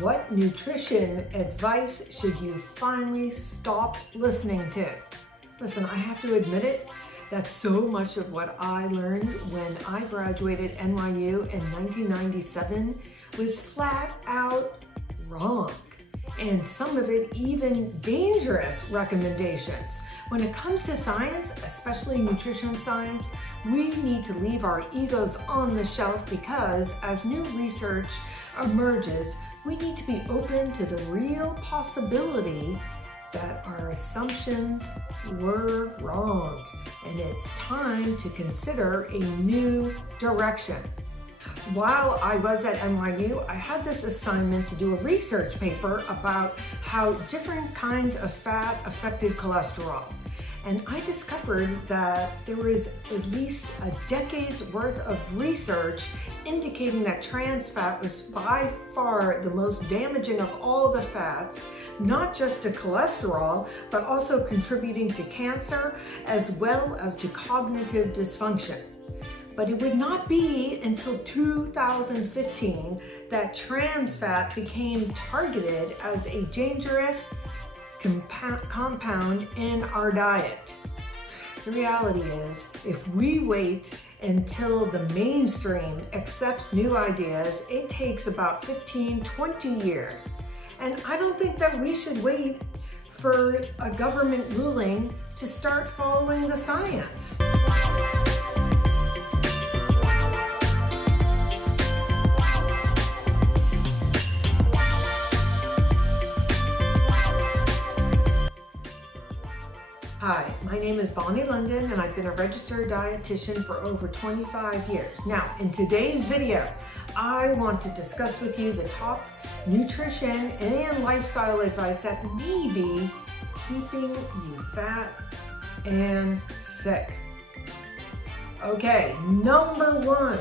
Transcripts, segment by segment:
What nutrition advice should you finally stop listening to? Listen, I have to admit it, that so much of what I learned when I graduated NYU in 1997 was flat out wrong. And some of it even dangerous recommendations. When it comes to science, especially nutrition science, we need to leave our egos on the shelf because as new research emerges, we need to be open to the real possibility that our assumptions were wrong. And it's time to consider a new direction. While I was at NYU, I had this assignment to do a research paper about how different kinds of fat affected cholesterol. And I discovered that there was at least a decade's worth of research indicating that trans fat was by far the most damaging of all the fats, not just to cholesterol, but also contributing to cancer as well as to cognitive dysfunction. But it would not be until 2015 that trans fat became targeted as a dangerous compound in our diet. The reality is, if we wait until the mainstream accepts new ideas, it takes about 15-20 years. And I don't think that we should wait for a government ruling to start following the science. Hi, my name is Bonnie London and I've been a registered dietitian for over 25 years. Now, in today's video, I want to discuss with you the top nutrition and lifestyle advice that may be keeping you fat and sick. Okay, number one,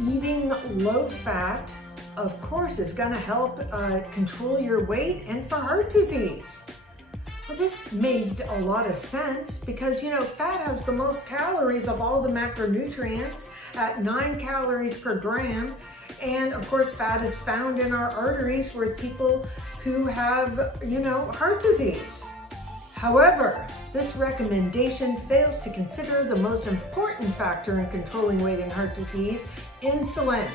eating low fat, of course, is gonna help control your weight and for heart disease. Well, this made a lot of sense because, you know, fat has the most calories of all the macronutrients at 9 calories per gram. And of course, fat is found in our arteries with people who have, you know, heart disease. However, this recommendation fails to consider the most important factor in controlling weight and heart disease, insulin.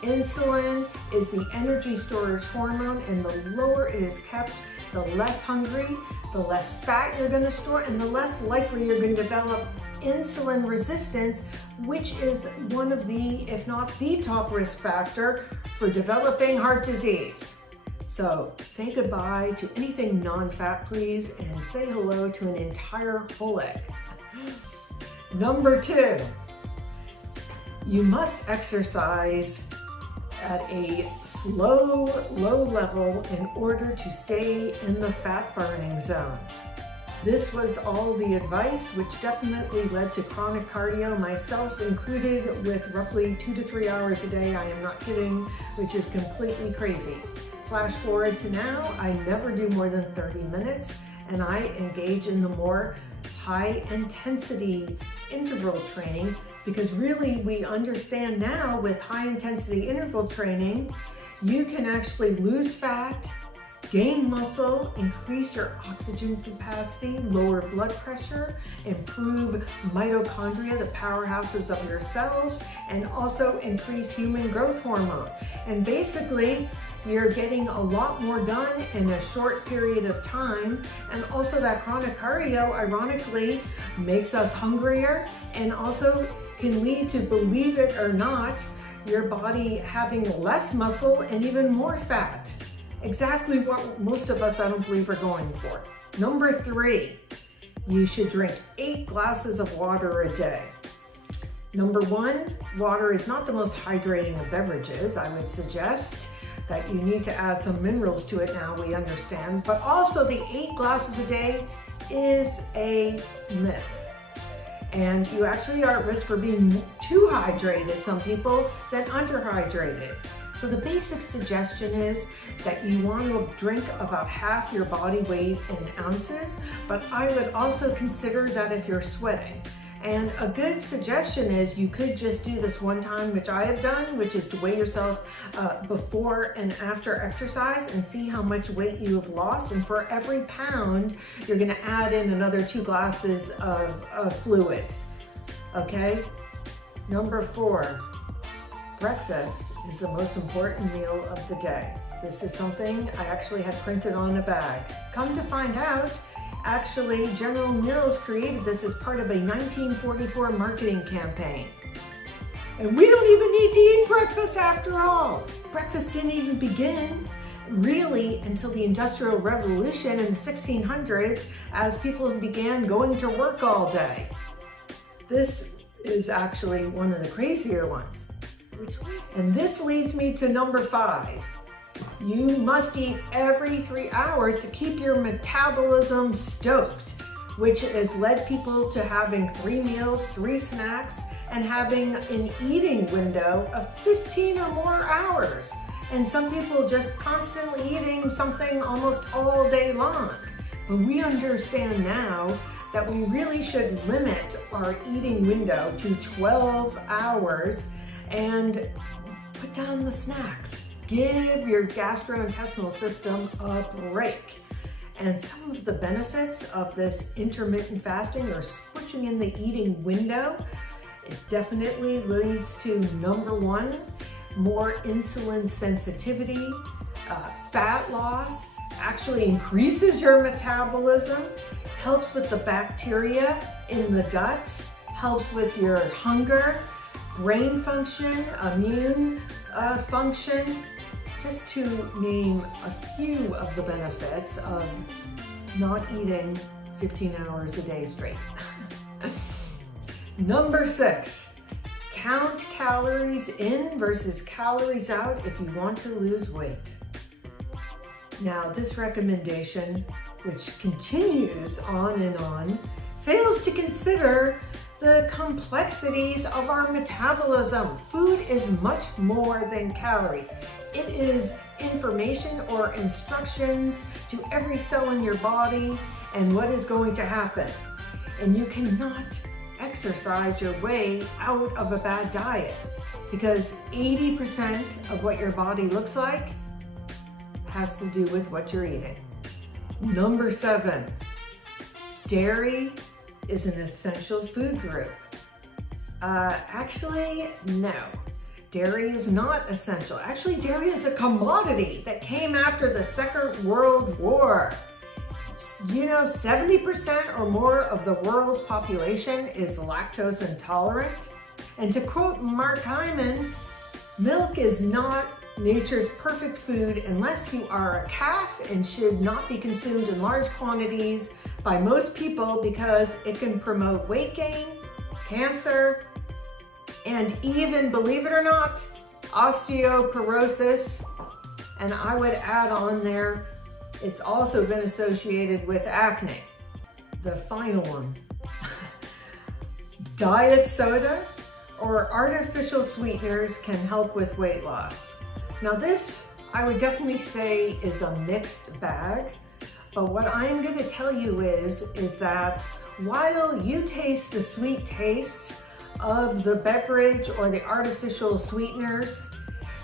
Insulin is the energy storage hormone, and the lower it is kept, the less hungry, the less fat you're going to store, and the less likely you're going to develop insulin resistance, which is one of the, if not the top risk factor for developing heart disease. So say goodbye to anything non-fat, please, and say hello to an entire whole egg. Number two, you must exercise at a slow, low level in order to stay in the fat burning zone. This was all the advice, which definitely led to chronic cardio, myself included, with roughly 2 to 3 hours a day. I am not kidding, which is completely crazy. Flash forward to now, I never do more than 30 minutes, and I engage in the more high intensity interval training, because really we understand now with high intensity interval training, you can actually lose fat, gain muscle, increase your oxygen capacity, lower blood pressure, improve mitochondria, the powerhouses of your cells, and also increase human growth hormone. And basically, you're getting a lot more done in a short period of time. And also that chronic cardio, ironically, makes us hungrier and also can lead to, believe it or not, your body having less muscle and even more fat. Exactly what most of us, I don't believe, are going for. Number three, you should drink 8 glasses of water a day. Number one, water is not the most hydrating of beverages. I would suggest that you need to add some minerals to it now, we understand. But also the 8 glasses a day is a myth. And you actually are at risk for being too hydrated, some people, than underhydrated. So the basic suggestion is that you want to drink about half your body weight in ounces, but I would also consider that if you're sweating, And a good suggestion is you could just do this one time, which I have done, which is to weigh yourself before and after exercise and see how much weight you have lost. And for every pound, you're gonna add in another 2 glasses of fluids, okay? Number 4, breakfast is the most important meal of the day. This is something I actually had printed on a bag. Come to find out, actually, General Mills created this as part of a 1944 marketing campaign. And we don't even need to eat breakfast after all. Breakfast didn't even begin really until the Industrial Revolution in the 1600s as people began going to work all day. This is actually one of the crazier ones. And this leads me to number 5. You must eat every 3 hours to keep your metabolism stoked, which has led people to having 3 meals, 3 snacks, and having an eating window of 15 or more hours. And some people just constantly eating something almost all day long. But we understand now that we really should limit our eating window to 12 hours and put down the snacks. Give your gastrointestinal system a break. And some of the benefits of this intermittent fasting or switching in the eating window, it definitely leads to number 1, more insulin sensitivity, fat loss, actually increases your metabolism, helps with the bacteria in the gut, helps with your hunger, brain function, immune function, just to name a few of the benefits of not eating 15 hours a day straight. Number 6, count calories in versus calories out if you want to lose weight. Now, this recommendation, which continues on and on, fails to consider the complexities of our metabolism. Food is much more than calories. It is information or instructions to every cell in your body and what is going to happen. And you cannot exercise your way out of a bad diet because 80% of what your body looks like has to do with what you're eating. Number 7, dairy is an essential food group. Actually, no. Dairy is not essential. Actually, dairy is a commodity that came after the Second World War. You know, 70% or more of the world's population is lactose intolerant. And to quote Mark Hyman, milk is not nature's perfect food unless you are a calf and should not be consumed in large quantities by most people because it can promote weight gain, cancer, and even, believe it or not, osteoporosis. And I would add on there, it's also been associated with acne. The final one, diet soda or artificial sweeteners can help with weight loss. Now this, I would definitely say, is a mixed bag. But what I'm going to tell you is that while you taste the sweet taste of the beverage or the artificial sweeteners,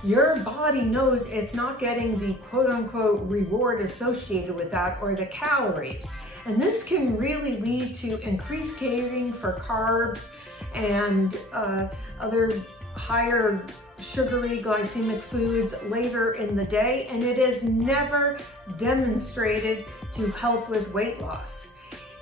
your body knows it's not getting the quote-unquote reward associated with that or the calories. And this can really lead to increased craving for carbs and other higher sugary glycemic foods later in the day, and it is never demonstrated to help with weight loss.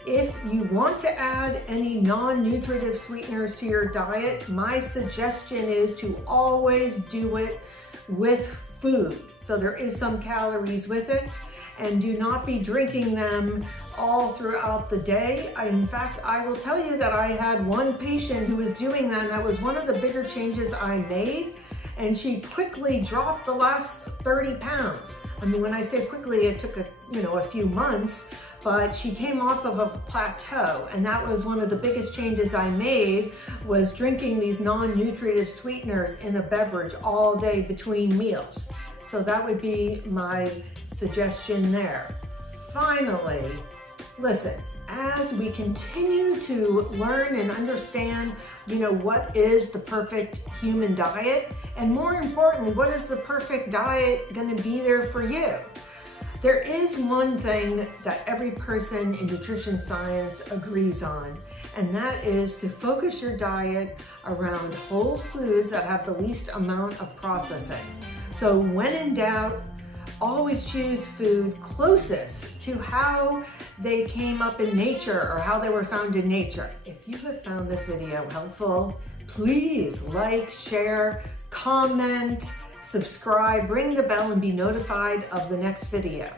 If you want to add any non-nutritive sweeteners to your diet, my suggestion is to always do it with food. So there is some calories with it, and do not be drinking them all throughout the day. In fact, I will tell you that I had one patient who was doing that, and that was one of the bigger changes I made, and she quickly dropped the last 30 pounds. I mean, when I say quickly, it took a few months, but she came off of a plateau, and that was one of the biggest changes I made, was drinking these non-nutritive sweeteners in a beverage all day between meals. So that would be my suggestion there. Finally, listen, as we continue to learn and understand, what is the perfect human diet, and more importantly, what is the perfect diet going to be there for you? There is one thing that every person in nutrition science agrees on, and that is to focus your diet around whole foods that have the least amount of processing. So when in doubt, always choose food closest to how they came up in nature or how they were found in nature. If you have found this video helpful, please like, share, comment, subscribe, ring the bell, and be notified of the next video.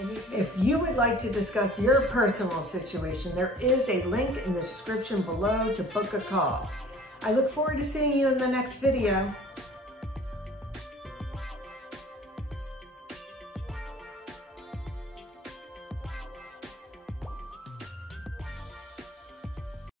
And if you would like to discuss your personal situation, there is a link in the description below to book a call. I look forward to seeing you in the next video.